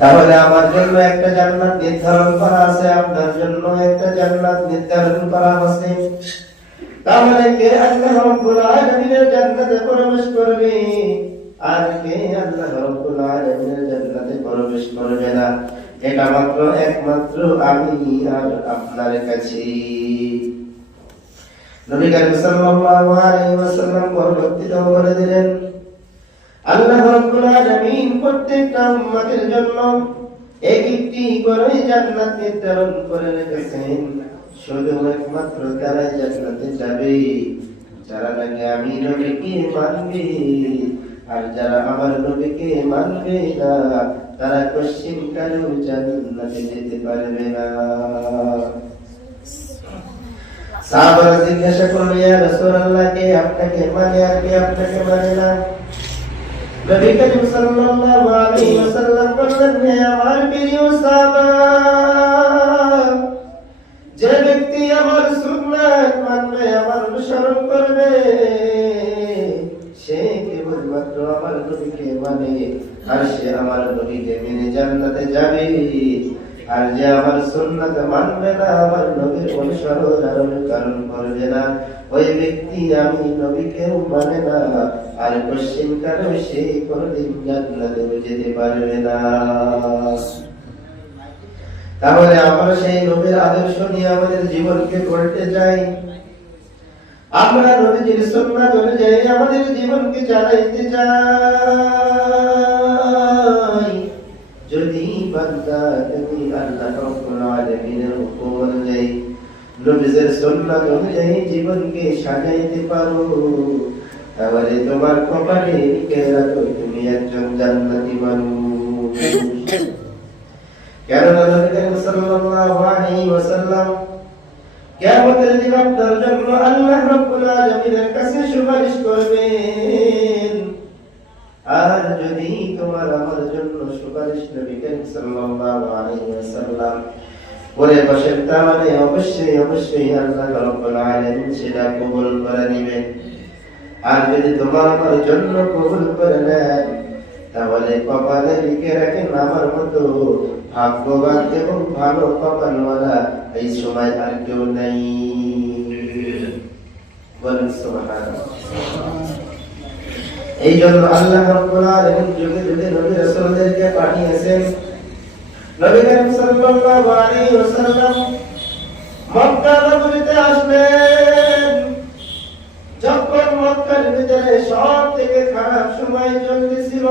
তাহলে আমার জন্য একটা জান্নাত নির্ধারণ করা আছে, আপনার জন্য একটা জান্নাত নির্ধারণ করা আছে। তাহলে কে আল্লাহ রাব্বুল আলামিনের জান্নাতে প্রবেশ করবে আর কে আল্লাহ রাব্বুল আলামিনের জান্নাতে প্রবেশ করবে না, এটা মাত্র একমাত্র আমি আর আপনার কাছে। নবী করিম সাল্লাল্লাহু আলাইহি ওয়াসাল্লাম পরবর্তীতে বলে দিলেন, আল্লাহ রাব্বুল আলামিন প্রত্যেকটা উম্মতের জন্য একটি করে জান্নাত নির্ধারণ করে রেখেছেন। শুধু একমাত্র তারা জান্নাতে যাবে যারা নাকি আমি নবীকে মানবে, আর যারা আমার নবীকে মানবে না তারা কোশ্চিনকালেও জান্নাতে যেতে পারবে না। সাহাবারা জিজ্ঞাসা করল, ইয়া রাসূলুল্লাহ, কে আপনাকে মানে আর কে আপনাকে মানে না? নবী করিম সাল্লাল্লাহু আলাইহি ওয়াসাল্লাম বললেন, হে আমার প্রিয় সাহাবা, যে ব্যক্তি আমার সুন্নাত মানবে, আমার অনুসরণ করবে, সে কেবলমাত্র আমার নবীকে মানে, আর সে আমার নবীকে মেনে জান্নাতে যাবে। আর যে আমার সুন্নাত মানবে না, আমার নবীর অনুসরণ আর অনুকরণ করবে না, ওই ব্যক্তি আমি নবীকেও মানে না, আর কোশ্চিনকালেও সে কোনদিন জান্নাতে যেতে পারবে না। তাহলে আমরা সেই নবীর আদর্শ নিয়ে আমাদের জীবনকে গড়তে চাই, আমরা নবীর সুন্নাত অনুযায়ী আমাদের জীবনকে চালাইতে চাই। যদি বান্দা তুমি আল্লাহ রাব্বুল আলামিনের হুকুম অনুযায়ী নবীর সুন্নাত অনুযায়ী জীবনকে সাজাইতে পারো, তাহলে তোমার কপালে লিখে রাখো তুমি একজন জান্নাতি মানুষ। কেননা নবী করিম সাল্লাল্লাহু আলাইহি ওয়াসাল্লাম কিয়ামতের দিন আপনার জন্য আল্লাহ রাব্বুল আলামিনের কাছে সুপারিশ করবেন। আর যদি তোমার আমার জন্য সুপারিশ নবী করিম সাল্লাল্লাহু আলাইহি ওয়াসাল্লাম করে বসেন, তাহলে অবশ্যই অবশ্যই আল্লাহ রাব্বুল আলামিন সেটা কবুল করে নেবেন। আর যদি তোমার আমার জন্য কবুল করে নেন, তাহলে কপালে লিখে রাখেন আমার মতো ভাগ্যবান এবং ভালো কপালওয়ালা এই সময় আর কেউ নেই। বলেন সুবহানাল্লাহ। এই জন্য আল্লাহ রাব্বুল আলামিন যুগে যুগে নবী রাসূলদেরকে পাঠিয়েছেন। নবী করিম সাল্লাল্লাহু আলাইহি ওয়াসাল্লাম মক্কা নগরীতে আসলেন যখন মক্কার ভিতরে সব থেকে খারাপ সময় চলতেছিল।